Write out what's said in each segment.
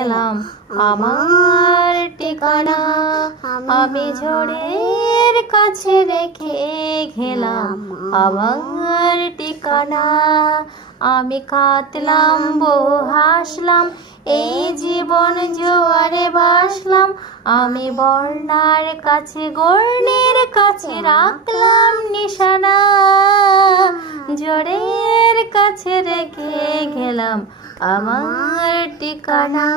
গেলাম আমার ঠিকানা। আমি ঝড়ের কাছে রেখে গেলাম আমার ঠিকানা। আমি কাঁদলাম বহু হাসলাম, এই জীবন জোয়ারে ভাসলাম। আমি বন্যার কাছে গর্ণের কাছে রাখলাম নিশানা। ঝড়ের কাছে রেখে গেলাম আমার ঠিকানা।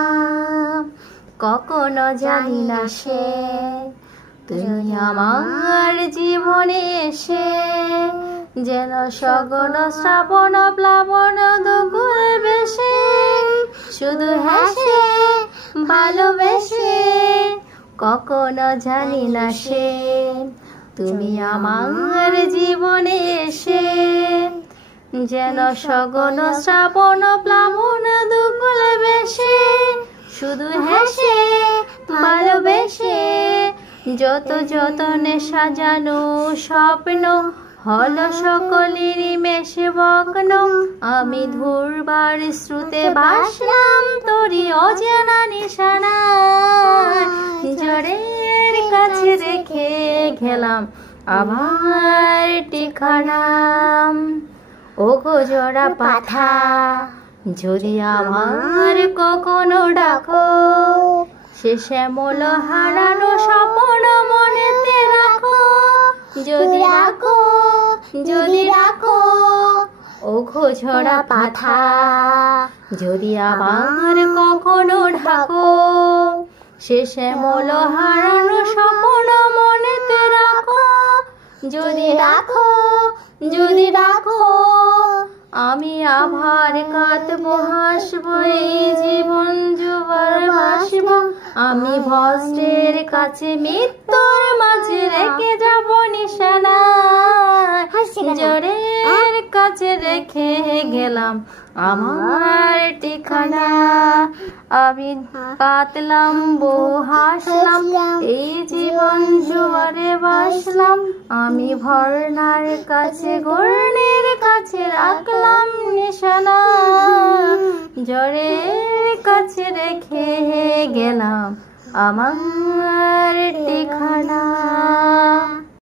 কখনো জানি না সে তুমি আমার জীবনে এসে, যেন সগন শ্রাবণ প্লাবন দুকুল বেশে, শুধু হেসে ভালোবেসে। কখনো জানি না সে তুমি আমার জীবনে এসে, যেন সগন শ্রাবণ প্লাবন দুকুল বেশে, শুধু হেসে ভালোবেসে। যত যতনে সাজানো স্বপ্ন হলো সকলেরই মেশে ভগ্ন। আমি ধূরবার স্রোতে ভাসলাম তোরই অজানা নিশানা। ঝড়ের কাছে রেখে গেলাম আমার ঠিকানা। ওগো জোড়া পাথা যদি আমার কখনো ডাকো, সে শ্যামল হারানো স্বপ্ন মনেতে রাখো। যদি রাখো, যদি রাখো, ওগো ঝরা পাথা যদি আমার কখনো ডাকো, সে শ্যামল হারানো স্বপ্ন মনেতে রাখো। যদি রাখো, যদি রাখো, আমি আবার কাঁদবো হাসবো, এই জীবন জোয়ার ভাসবো। আমি ভস্মের কাছে মৃত্যুর মাঝে রেখে যাব নিশানা। ঝড়ের কাছে রেখে গেলাম আমার ঠিকানা। আমি কাঁদলাম বহু হাসলাম, এই জীবন জোয়ারে ভাসলাম। আমি ভরনার কাছে গর্ণের কাছে রাখলাম নিশানা। ঝড়ের কাছে রেখে গেলাম আমার ঠিকানা।